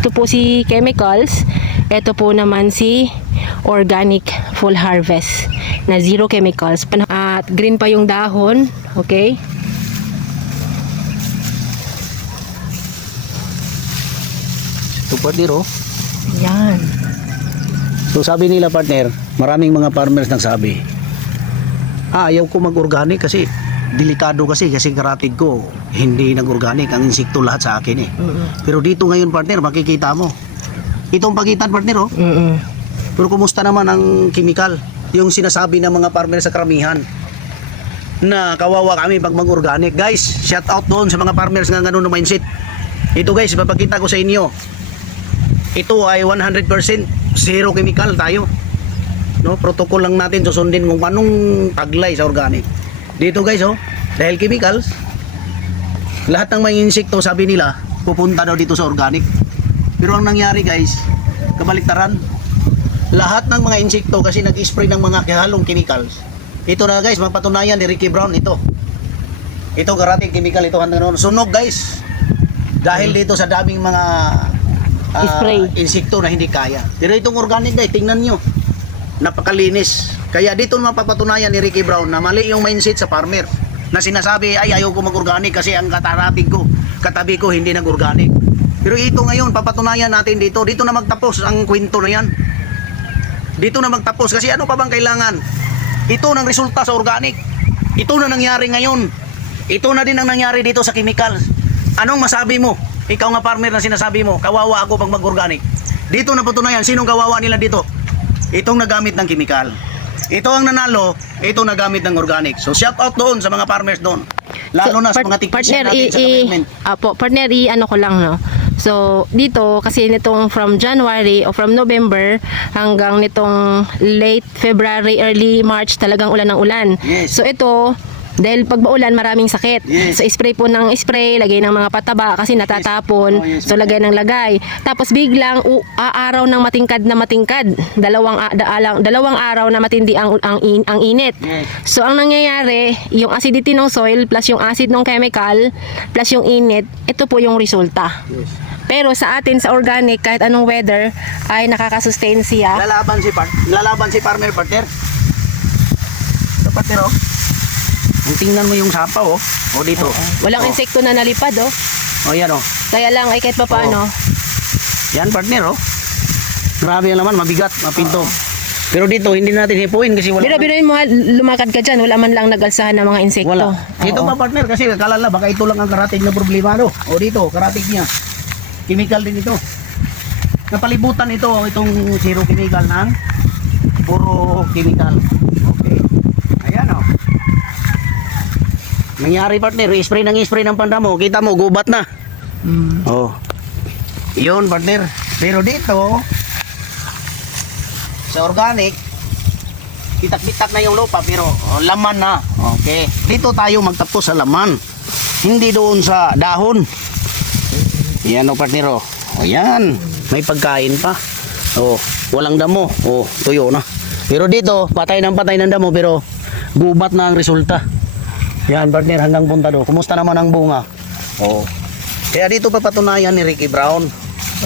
Ito po si chemicals. Ito po naman si organic full harvest na zero chemicals. At green pa yung dahon. Okay? Ito partner oh. Yan. So sabi nila partner, maraming mga farmers nagsabi, ayaw ko mag-organic kasi delikado kasi karatig ko hindi nag-organic, ang insekto lahat sa akin eh. Pero dito ngayon partner, makikita mo itong pagitan partner oh. Pero kumusta naman ang chemical, yung sinasabi ng mga farmers sa karamihan na kawawa kami pag mag-organic. Guys, shout out doon sa mga farmers nga ganun na mindset. Ito guys, papakita ko sa inyo, ito ay 100% zero chemical tayo, no? Protocol lang natin susundin kung anong taglay sa organic. Dito guys oh, dahil chemicals, lahat ng mga insekto sabi nila pupunta daw dito sa organic. Pero ang nangyari guys, kabaliktaran. Lahat ng mga insekto kasi nag-spray ng mga halong chemicals. Ito na guys, mapatunayan ni Ricky Brown ito. Ito karating chemical ito, sunog guys. Dahil dito sa daming mga insekto na hindi kaya. Pero itong organic guys, tingnan nyo, napakalinis. Kaya dito mapapatunayan ni Ricky Brown na mali yung mindset sa farmer na sinasabi ay ayaw ko mag-organic kasi ang katarating ko, katabi ko hindi nag-organic. Pero ito ngayon, papatunayan natin dito. Dito na magtapos ang kwento na yan. Dito na magtapos kasi ano pa bang kailangan? Ito ng resulta sa organic. Ito na nangyari ngayon. Ito na din ang nangyari dito sa chemical. Anong masabi mo? Ikaw nga farmer na sinasabi mo, kawawa ako pag mag-organic. Dito na patunayan, sinong kawawa nila dito? Itong nagamit ng chemical. Ito ang nanalo, ito nagamit ng organic. So shout out doon sa mga farmers doon. Lalo na sa mga technician natin sa government. Partner, ano ko lang no. So dito kasi nitong from January o from November hanggang nitong late February, early March talagang ulan ng ulan. Yes. So ito dahil pag maulan maraming sakit. Yes. So spray po ng spray, lagay ng mga pataba kasi natatapon. Yes. So lagay ng lagay. Tapos biglang aaraw ng matingkad na matingkad. Dalawang araw na matindi ang init. Yes. So ang nangyayari, yung acidity ng soil plus yung acid ng chemical plus yung init, ito po yung resulta. Yes. Pero sa atin sa organic, kahit anong weather ay nakakasustain siya. Lalaban si farmer partner. Ito partner oh. Ang tingnan mo yung sapa oh. O dito. Walang oh. insekto na nalipad oh. Oh yan oh. Kaya lang ay kahit pa paano. Yan partner oh. Grabe yan naman, mabigat, mapinto. Pero dito hindi natin hipuin kasi wala. Biruin mo lumakad ka dyan, wala man lang nagalsahan ng mga insekto. Wala. Dito pa partner kasi kalala baka ito lang ang karating na problema no. O dito, karating niya. Chemical din ito. Napalibutan ito itong zero chemical ng puro chemical. Okay. Ayan oh. Nangyari partner, spray ng pandamo, kita mo gubat na. Oh. 'Yun partner. Pero dito sa organic bitak-bitak na yung lupa pero laman na. Okay. Dito tayo magtapos sa laman. Hindi doon sa dahon. Yan o partner o. Ayan. May pagkain pa. O. Walang damo. O. Tuyo na. Pero dito, patay ng damo pero gubat na ang resulta. Yan partner hanggang punta do. Kumusta naman ang bunga? O. Kaya dito papatunayan ni Ricky Brown.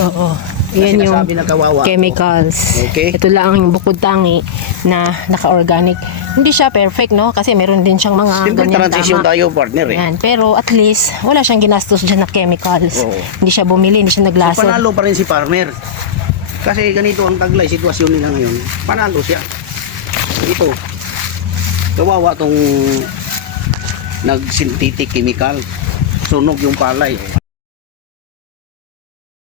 Oo. Yan yung na kawawa. chemicals. Okay. Ito lang ang bukod tangi na naka-organic. Hindi siya perfect, no? Kasi meron din siyang mga Siyempre ganyan transition tama. tayo partner eh. Yan. Pero at least, wala siyang ginastos dyan na chemicals. Oo. Hindi siya bumili, hindi siya So, naglasod. panalo pa rin si farmer. Kasi ganito ang taglay, sitwasyon nila ngayon. Panalo siya. Ito. Kawawa tong nag-synthetic chemical. Sunog yung palay.